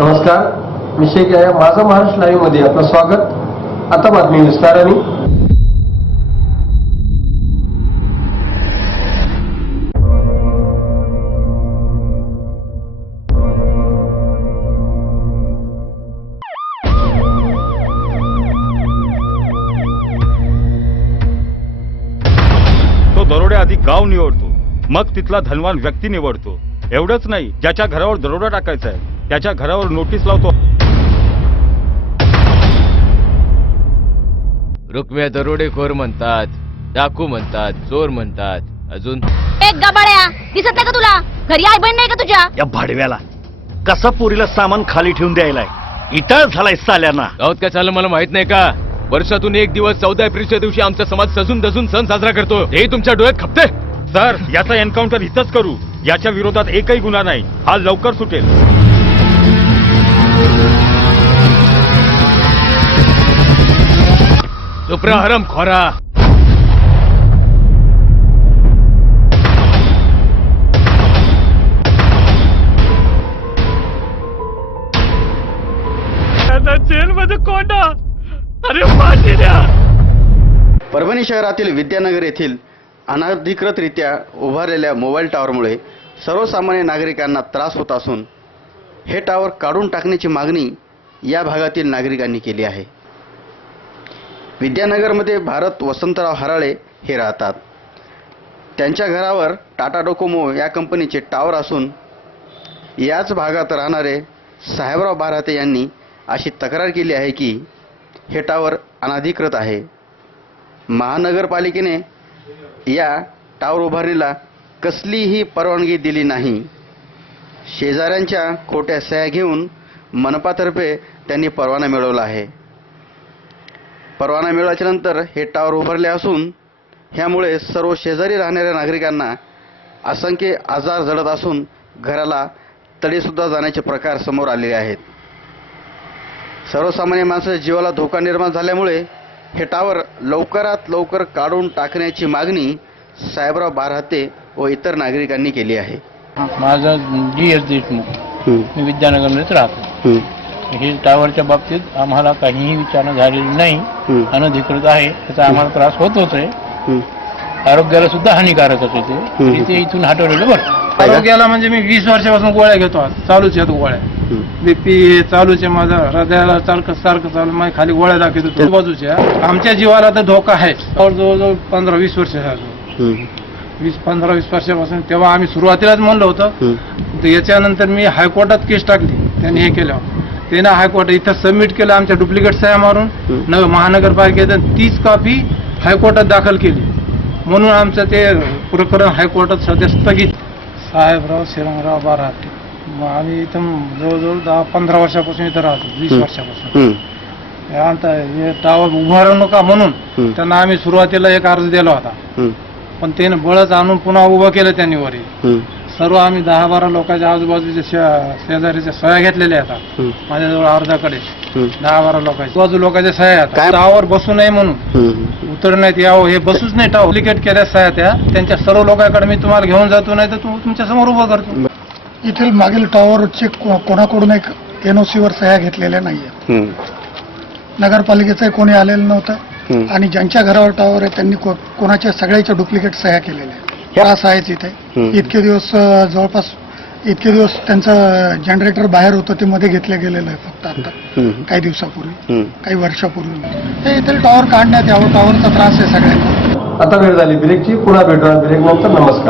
नमस्कार. विषय काय या माझा महाराष्ट्र लाईव्हमध्ये आपलं स्वागत. आता बातमी विस्ताराने. तो दरोडे आधी गाव निवडतो. मग तिथला धनवान व्यक्ती निवडतो. एवढंच नाही ज्याच्या घरावर दरोडा टाकायचा आहे. त्याच्या घरावर नोटीस लावतो. रुक्म्या दरोडेखोर म्हणतात डाकू म्हणतात चोर म्हणतात अजून एक गबाड्या दिसत नाही का तुला? घरी आई बहीण नाही का तुझ्या? या भाडव्याला. कसा पोरीला सामान खाली ठेवून द्यायलाय? इटाळ झालाय साल्याना. गावात काय चाललं मला माहीत नाही का? वर्षातून एक दिवस चौदा एप्रिलच्या दिवशी आमचा समाज सजून दजून सण साजरा करतो. हे तुमच्या डोळ्यात खपते? सर याचा एन्काउंटर इथंच करू. याच्या विरोधात एकही गुन्हा नाही. हा लवकर सुटेल. चुपरा हरम खोरा जेलमध्ये कोंडा. अरे फाशी द्या. परभणी शहरातील विद्यानगर येथील अनधिकृतरित्या उभारलेल्या मोबाईल टॉवरमुळे सर्वसामान्य नागरिकांना त्रास होत असून हे टॉवर काढून टाकण्याची मागणी या भागातील नागरिकांनी केली आहे. विद्यानगरमध्ये भारत वसंतराव हराळे हे राहतात. त्यांच्या घरावर टाटा डोकोमो या कंपनीचे टॉवर असून याच भागात राहणारे साहेबराव बाराते यांनी अशी तक्रार केली आहे की हे टॉवर अनाधिकृत आहे. महानगरपालिकेने या टावर उभारणीला कसलीही परवानगी दिली नाही. शेजाऱ्यांच्या खोट्या सह्या घेऊन मनपातर्फे त्यांनी परवाना मिळवला आहे. परवाना मिळाल्यानंतर हे टावर उभारले असून ह्यामुळे सर्व शेजारी राहणाऱ्या नागरिकांना असंख्य आजार जडत असून घराला तडीसुद्धा जाण्याचे प्रकार समोर आलेले आहेत. सर्वसामान्य माणसाच्या जीवाला धोका निर्माण झाल्यामुळे हे टावर लवकरात लवकर काढून टाकण्याची मागणी साहेबराव बारहाते व इतर नागरिकांनी केली आहे. माझं जी एस देशमुख मी विद्यानगरमध्येच राहतो. हे टावरच्या बाबतीत आम्हाला काहीही विचारणा झालेली नाही. अनधिकृत आहे. त्याचा आम्हाला त्रास होत होतोय. आरोग्याला सुद्धा हानिकारकच होते ते इथून हटवलेलं बरं. आरोग्याला म्हणजे मी वीस वर्षापासून गोळ्या घेतो आज. चालूच आहेत गोळ्या. बीपी हे चालूच आहे माझा. हृदयाला सारखं सारखं चालू. माझ्या खाली गोळ्या दाखवतो. तो बाजूच्या आमच्या जीवाला तर धोका आहे. जवळ जवळजवळ पंधरा वीस वर्ष झालं. वीस पंधरा वीस वर्षापासून तेव्हा आम्ही सुरुवातीलाच म्हणलं होतं. तर याच्यानंतर मी हायकोर्टात केस टाकली. त्यांनी हे केलं. त्यानं हायकोर्ट इथं सबमिट केलं आमच्या डुप्लिकेट सह्या मारून न महानगरपालिकेनं तीच कॉपी हायकोर्टात दाखल केली. म्हणून आमचं ते प्रकरण हायकोर्टात सध्या स्थगित. साहेबराव श्रीरंगराव बाराटे आम्ही इथं जवळजवळ दहा पंधरा वर्षापासून इथं राहतो वीस वर्षापासून. हे आता हे टावर उभारू नका म्हणून त्यांना आम्ही सुरुवातीला एक अर्ज दिला होता. पण त्याने बळच आणून पुन्हा उभं केलं त्यांनी वरील सर्व आम्ही दहा बारा लोकांच्या आजूबाजूच्या शे- शेजारीच्या सह्या घेतलेल्या आहेत माझ्याजवळ अर्धाकडे दहा बारा लोकांच्या बाजू लोकांच्या सह्या आहेत टावर बसू नये म्हणून. उतरण्यात यावं. हे बसूच नाही टावर डुप्लिकेट केल्या सह्या त्या. त्यांच्या सर्व लोकांकडे मी तुम्हाला घेऊन जातो नाही तर तुमच्यासमोर उभं करतो. येथील मागील टॉवरचे को- कोणाकडून एक एनओसीवर सह्या घेतलेल्या नाहीये. नगरपालिकेचं कोणी आलेलं नव्हतं. आणि ज्यांच्या घरावर टॉवर आहे त्यांनी को- कोणाच्या सगळ्याच्या डुप्लिकेट सह्या केलेल्या आहेत. त्रास आहेच इथे इतके दिवस जवळपास इतके दिवस त्यांचं जनरेटर बाहेर होतं ते मध्ये घेतलं गेलेलं आहे फक्त आता. काही दिवसापूर्वी. काही वर्षापूर्वी. ते येथील टॉवर काढण्यात यावं टॉवरचा त्रास आहे सगळ्यांना. आता वेळ झाली ब्रेकची. पुन्हा भेटूया ब्रेक नंतर नमस्कार.